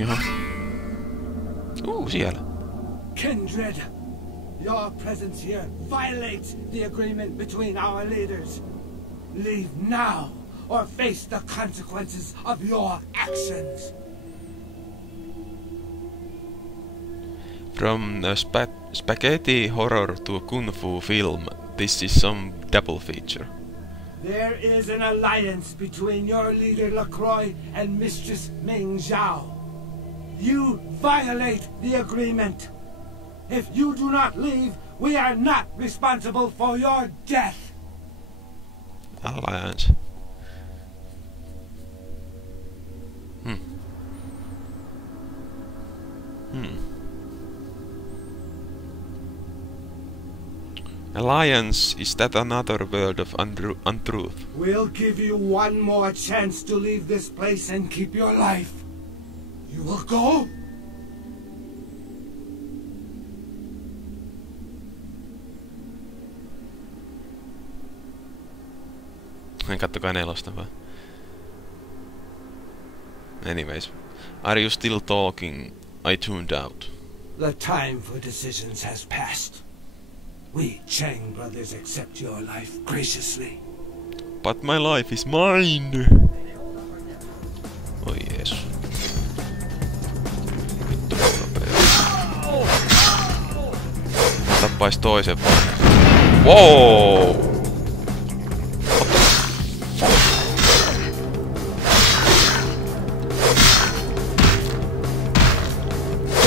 Jaha. Siellä. Kindred, your presence here violates the agreement between our leaders. Leave now, or face the consequences of your actions. From a spaghetti horror to a kung fu film, this is some double feature. There is an alliance between your leader LaCroix and Mistress Ming Zhao. You violate the agreement. If you do not leave, we are not responsible for your death. Alliance. Alliance, is that another word of untruth? We'll give you one more chance to leave this place and keep your life. You will go? Kattokaa nelosta vaan. Anyways. Are you still talking? I tuned out. The time for decisions has passed. We Chang brothers accept your life graciously. But my life is mine! Oi Jeesus. Vittu nopea. Tappais toisen vaan. Wow!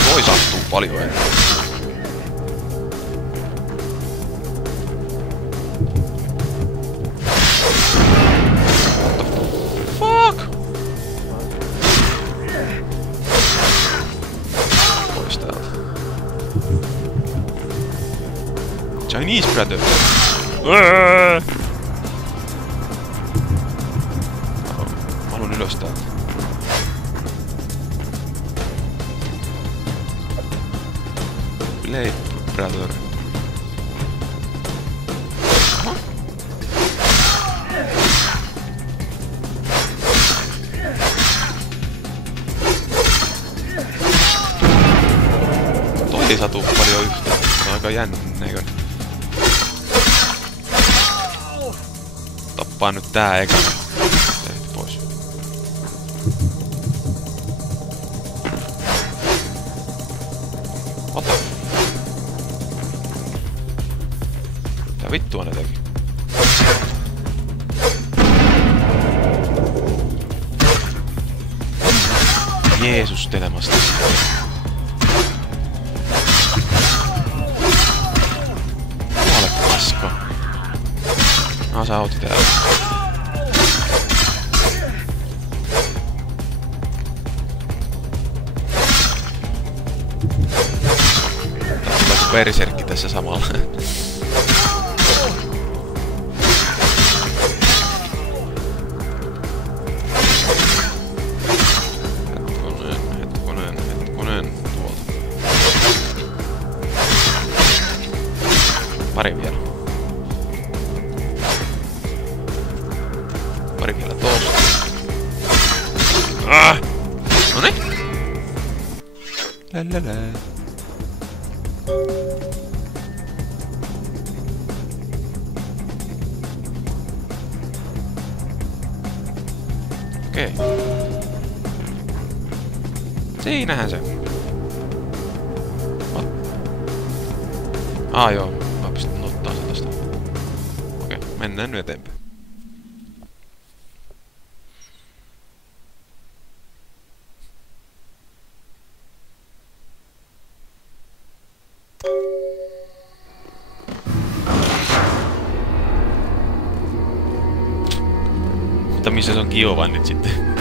Toi sattuu paljon enemmän. Chinese brother. Mä haluun ylös täältä. Blade brother. Toi ei satu paljon yhtään. Se on aika jännäköinen. Tappaa nyt tää ekana. Tehty pois. Ota. Mitä vittua ne teki? Jeesus telemasta. Kuole paska. No sä oot täällä. Tää tulee se berserkki tässä samalla. Hetkonen tuolta. Pari vielä. Pari vielä tosta. Noniin. Lälälä. Okei. Siinähän se. Joo. Mä pystyn ottaa sen tästä. Okei, mennään nyt eteenpäin. Mutta missä se on Kiovan nyt sitten?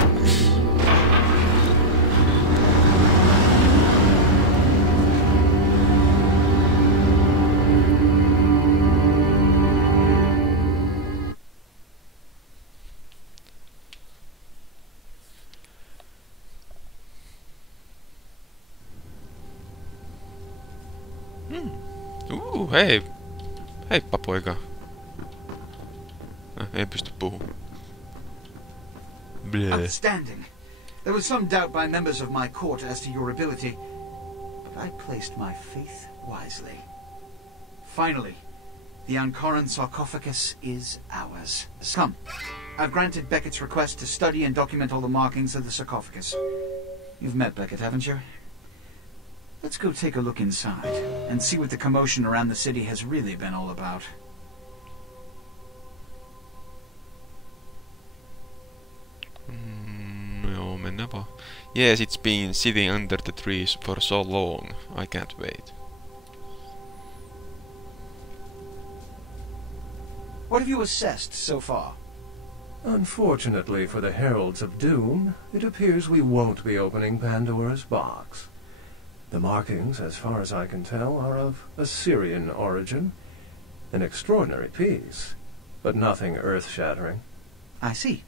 Hei! Heippa poika! Ei pysty puhumaan. Outstanding. There was some doubt by members of my court as to your ability, but I placed my faith wisely. Finally, the Ankoran sarcophagus is ours. Come, I've granted Beckett's request to study and document all the markings of the sarcophagus. You've met Beckett, haven't you? Let's go take a look inside and see what the commotion around the city has really been all about. Joo, mennäänpä. Yes, it's been sitting under the trees for so long. I can't wait. What have you assessed so far? Unfortunately for the Heralds of Doom, it appears we won't be opening Pandora's box. The markings, as far as I can tell, are of Assyrian origin. An extraordinary piece, but nothing earth-shattering. I see.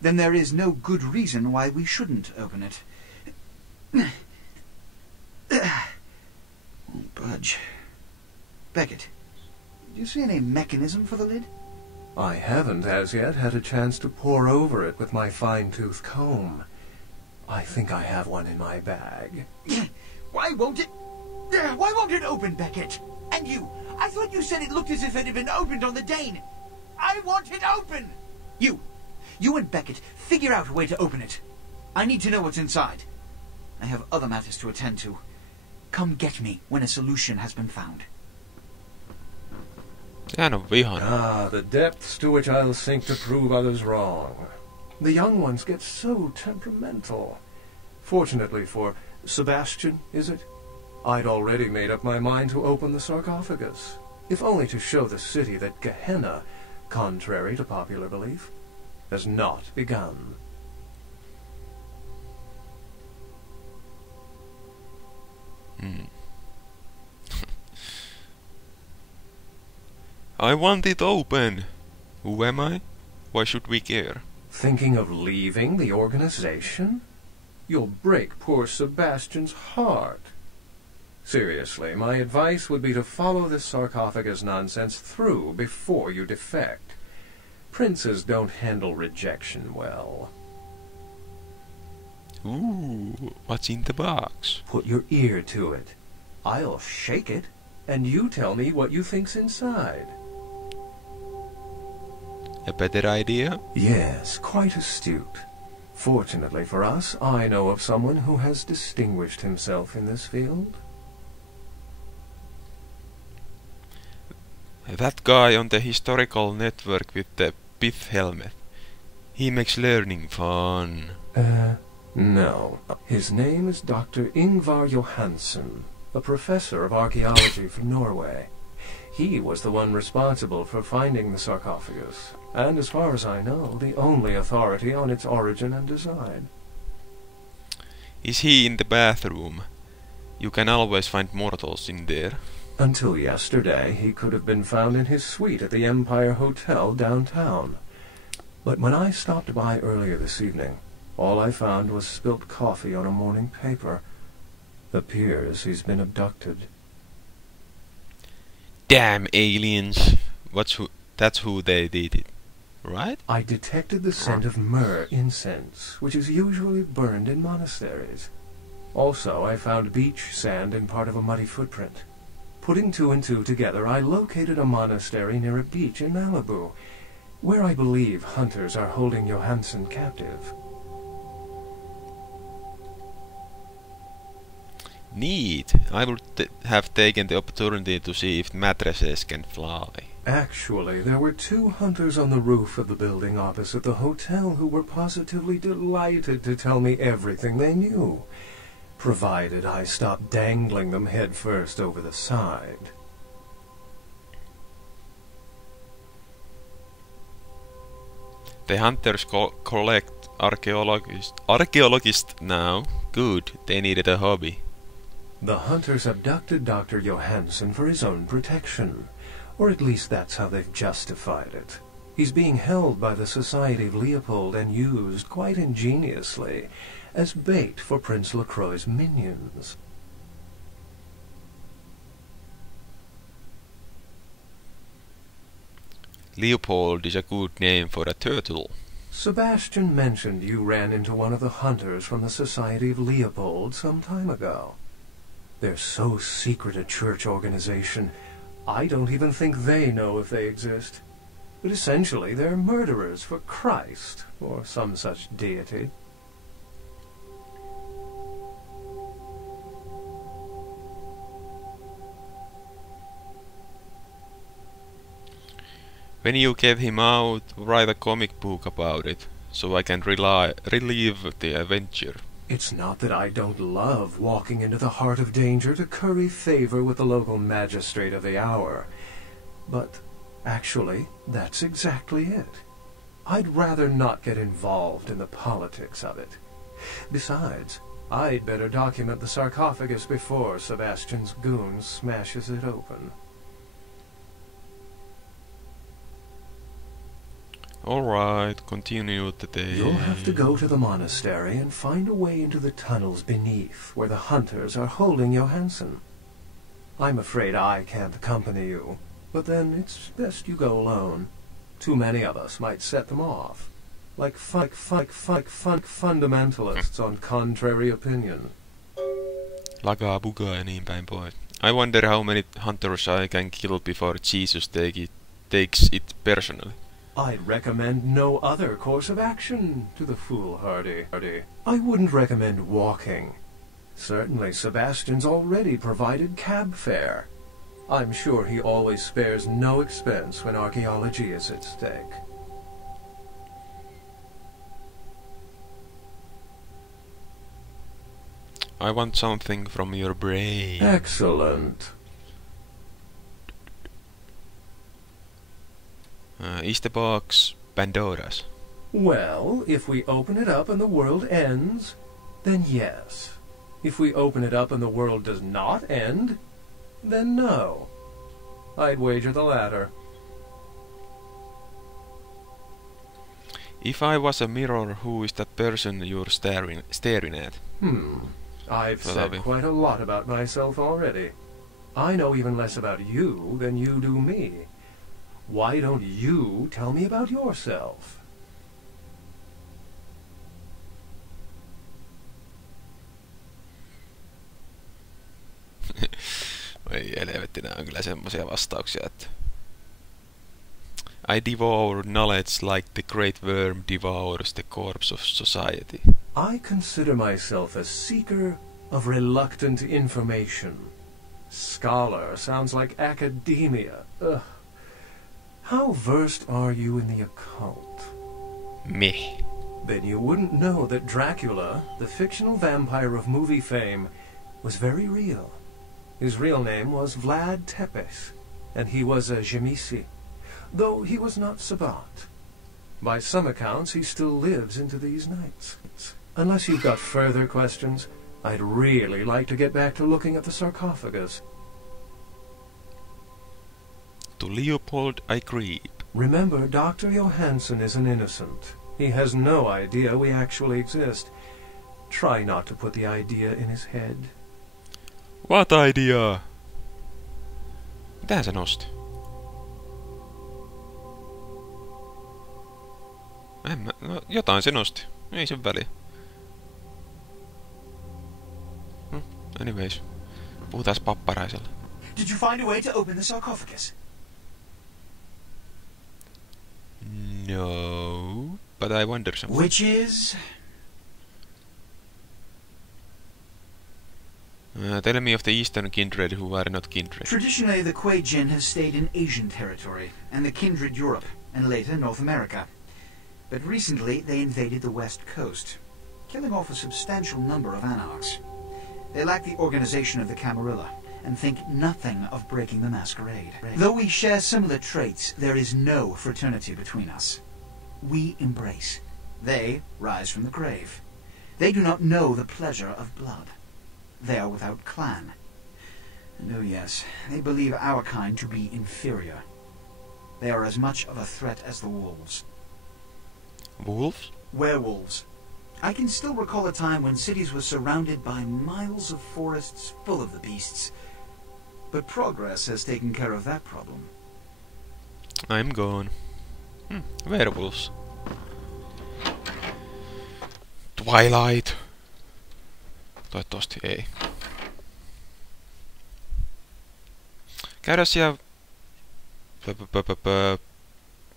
Then there is no good reason why we shouldn't open it. Won't budge. Beckett, do you see any mechanism for the lid? I haven't as yet had a chance to pore over it with my fine-tooth comb. I think I have one in my bag. Why won't it open, Beckett? And you, I thought you said it looked as if it had been opened on the Dane. I want it open! You and Beckett, figure out a way to open it. I need to know what's inside. I have other matters to attend to. Come get me when a solution has been found. Sehän on vihan. Ah, the depths to which I'll sink to prove others wrong. The young ones get so temperamental. Fortunately for Sebastian, is it? I'd already made up my mind to open the sarcophagus, if only to show the city that Gehenna, contrary to popular belief, has not begun. I want it open. Who am I? Why should we care? Thinking of leaving the organization? You'll break poor Sebastian's heart. Seriously, my advice would be to follow this sarcophagus nonsense through before you defect. Princes don't handle rejection well. Ooh, what's in the box? Put your ear to it. I'll shake it, and you tell me what you think's inside. A better idea? Yes, quite astute. Fortunately for us, I know of someone who has distinguished himself in this field. That guy on the historical network with the pith helmet. He makes learning fun. No. His name is Dr. Ingvar Johansson, a professor of archaeology from Norway. He was the one responsible for finding the sarcophagus, and as far as I know, the only authority on its origin and design. Is he in the bathroom? You can always find mortals in there. Until yesterday, he could have been found in his suite at the Empire Hotel downtown. But when I stopped by earlier this evening, all I found was spilt coffee on a morning paper. Appears he's been abducted. Damn aliens! That's who they did it, right? I detected the scent of myrrh incense, which is usually burned in monasteries. Also, I found beach sand in part of a muddy footprint. Putting two and two together, I located a monastery near a beach in Malibu, where I believe hunters are holding Johansson captive. Neat. I would have taken the opportunity to see if mattresses can fly. Actually, there were two hunters on the roof of the building opposite the hotel who were positively delighted to tell me everything they knew, provided I stopped dangling them head first over the side. The hunters collect archaeologists now. Good, they needed a hobby. The hunters abducted Dr. Johansson for his own protection, or at least that's how they've justified it. He's being held by the Society of Leopold and used, quite ingeniously, as bait for Prince Lacroix's minions. Leopold is a good name for a turtle. Sebastian mentioned you ran into one of the hunters from the Society of Leopold some time ago. They're so secret a church organization, I don't even think they know if they exist. But essentially, they're murderers for Christ, or some such deity. When you get him out, write a comic book about it, so I can relive the adventure. It's not that I don't love walking into the heart of danger to curry favor with the local magistrate of the hour, but actually, that's exactly it. I'd rather not get involved in the politics of it. Besides, I'd better document the sarcophagus before Sebastian's goon smashes it open. Alright, continue the day. You'll have to go to the monastery and find a way into the tunnels beneath, where the hunters are holding Johansson. I'm afraid I can't accompany you, but then it's best you go alone. Too many of us might set them off, like fundamentalists on contrary opinion. Lagaa, bugaa ja niin päin pois. I wonder how many hunters I can kill before Jesus takes it personally. I'd recommend no other course of action to the foolhardy. I wouldn't recommend walking. Certainly Sebastian's already provided cab fare. I'm sure he always spares no expense when archaeology is at stake. I want something from your brain. Excellent. Is the box Pandora's? Well, if we open it up and the world ends, then yes. If we open it up and the world does not end, then no. I'd wager the latter. If I was a mirror, who is that person you're staring at? I've said quite a lot about myself already. I know even less about you than you do me. Why don't you tell me about yourself? Ei helvetti, nää on kyllä semmosia vastauksia, että I devour knowledge like the great worm devours the corpse of society. I consider myself a seeker of reluctant information. Scholar sounds like academia. Ugh. How versed are you in the occult? Meh. Then you wouldn't know that Dracula, the fictional vampire of movie fame, was very real. His real name was Vlad Tepes, and he was a Jamisi, though he was not Sabat. By some accounts, he still lives into these nights. Unless you've got further questions, I'd really like to get back to looking at the sarcophagus. To Leopold I creep. Remember, Dr. Johansson is an innocent. He has no idea we actually exist. Try not to put the idea in his head. What idea? Mitähän se nosti? No, jotain se nosti. Ei sen väliä. Anyways. Puhutaan papparaisella. Did you find a way to open the sarcophagus? No, but I wonder something. Witches? Tell me of the Eastern kindred who are not kindred. Traditionally, the Kuei Jin have stayed in Asian territory, and the kindred Europe, and later North America. But recently, they invaded the West Coast, killing off a substantial number of anarchs. They lack the organization of the Camarilla, and think nothing of breaking the Masquerade. Though we share similar traits, there is no fraternity between us. We embrace. They rise from the grave. They do not know the pleasure of blood. They are without clan. And oh yes, they believe our kind to be inferior. They are as much of a threat as the wolves. Wolves? Werewolves. I can still recall a time when cities were surrounded by miles of forests full of the beasts. But progress has taken care of that problem. I'm gone. Werewolves. Twilight! Toivottavasti ei. Käydään siellä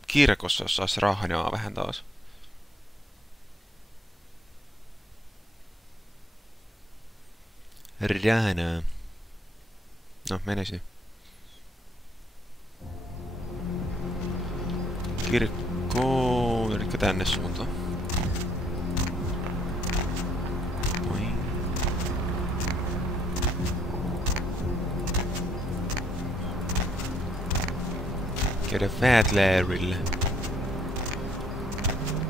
kirkossa, jos sais rahnaa vähän taas. Rahnaa. No, menisi. Kirkko, eli tänne suuntaan. Käydä Fätlärille.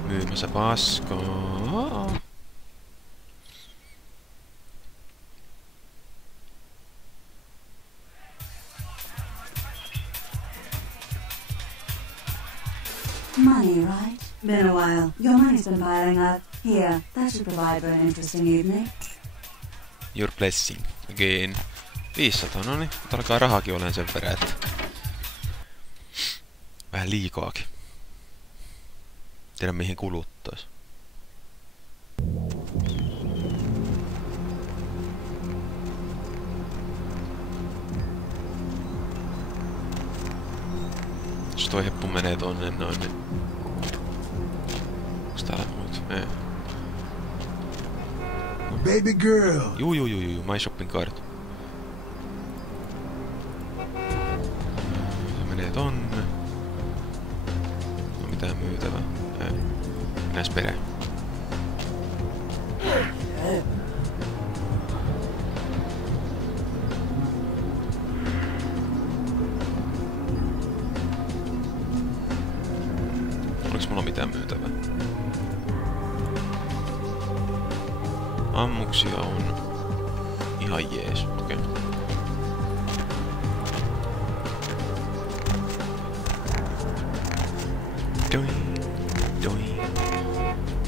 Myymässä paskaa. Money, right? Been a while. Your money's been piling up. Here, that should provide for an interesting evening. Your blessing. Again. 500, no niin. Mutta alkaa rahakin olemaan sen verran, että... Vähän liikaakin. Tiedä mihin kuluttais. Jos toi heppu menee tonne noin, niin... Onks täällä muut? Ei. Baby girl. Juu, my shopping cart. Se menee tonne. No mitään myytävää. Ei. Mennääs perään. Oliks mulla mitään myytävää? Ammuksia on ihan jees. Okei. Doi.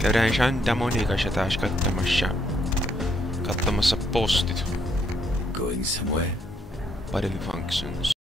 Käydään Santa Monicassa taas katsomassa postit. Going somewhere. Bodily functions.